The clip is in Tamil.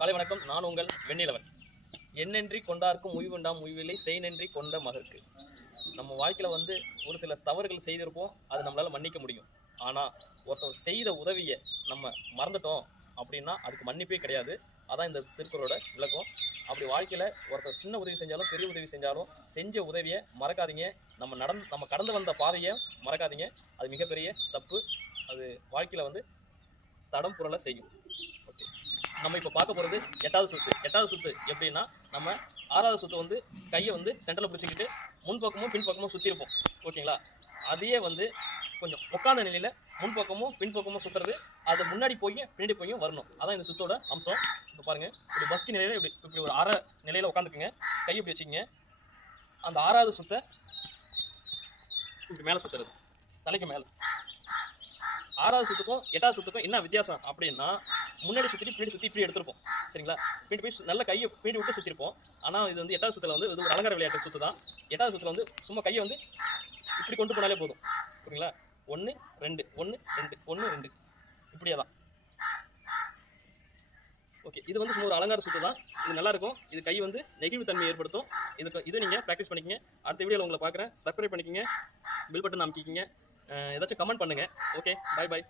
காலை வணக்கம். நான் உங்கள் வெண்ணிலவன். எண்ணென்றி கொண்டார்க்கும் உய்வுண்டாம் உய்வில்லை செய்நன்றி கொண்ட மகற்கு. நம்ம வாழ்க்கையில் ஒரு சில தவறுகள் செய்திருப்போம், அது நம்மளால் மன்னிக்க முடியும். ஆனால் ஒருத்தர் செய்த உதவியை நம்ம மறந்துட்டோம் அப்படின்னா அதுக்கு மன்னிப்பே கிடையாது. அதான் இந்த திருக்குறளோட விளக்கம். அப்படி வாழ்க்கையில் ஒருத்தர் சின்ன உதவி செஞ்சாலும் பெரிய உதவி செஞ்சாலும் செஞ்ச உதவியை மறக்காதீங்க. நம்ம கடந்து வந்த பாதையை மறக்காதீங்க. அது மிகப்பெரிய தப்பு. அது வாழ்க்கையில் தடம் புரள செய்யும். ஓகே, நம்ம இப்போ பார்க்க போகிறது எட்டாவது சுத்து எப்படின்னா, நம்ம ஆறாவது சுத்து கையை சென்டரில் பிடிச்சிக்கிட்டு முன்பக்கமும் பின்பக்கமும் சுற்றிருப்போம். ஓகேங்களா? அதையே கொஞ்சம் உட்காந்த நிலையில் முன்பக்கமும் பின்பக்கமும் சுற்றுறது, அது முன்னாடி போய் பின்னாடி போய் வரணும். அதான் இந்த சுத்தோட அம்சம். இப்போ பாருங்கள், இப்படி பஸ்கி நிலையில் இப்படி ஒரு அரை நிலையில் உட்காந்துக்குங்க. கையை இப்படி வச்சுக்கோங்க. அந்த ஆறாவது சுத்தை இப்படி மேலே சுற்றுறது, தலைக்கு மேலே. ஆறாவது சுத்துக்கும் எட்டாவது சுத்துக்கும் என்ன வித்தியாசம் அப்படின்னா, முன்னாடி சுற்றிட்டு பின்னாடி சுற்றி இப்படி எடுத்திருப்போம். சரிங்களா? பின்னாடி போய் நல்ல கையை பின்னாடி விட்டு சுற்றிருப்போம். ஆனால் இது எட்டாவது சுற்றில் இது ஒரு அலங்கார விளையாட்டு சுற்று தான். எட்டாவது சுற்றில் சும்மா கையை இப்படி கொண்டு போனாலே போதும். ஓகேங்களா? 1 2 1 2 1 2 இப்படியே தான். ஓகே, இது சும்மா ஒரு அலங்கார சுற்று தான். இது நல்லாயிருக்கும். இது கை நெகிழ்வுத்தன்மை ஏற்படுத்தும். இது நீங்கள் ப்ராக்டிஸ் பண்ணிக்கங்க. அடுத்த வீடியோவில் உங்களை பார்க்குறேன். சப்ஸ்கிரைப் பண்ணிக்கங்க, பில் பட்டன் அமைக்கிங்க, ஏதாச்சும் கமெண்ட் பண்ணுங்கள். ஓகே, பாய் பாய்.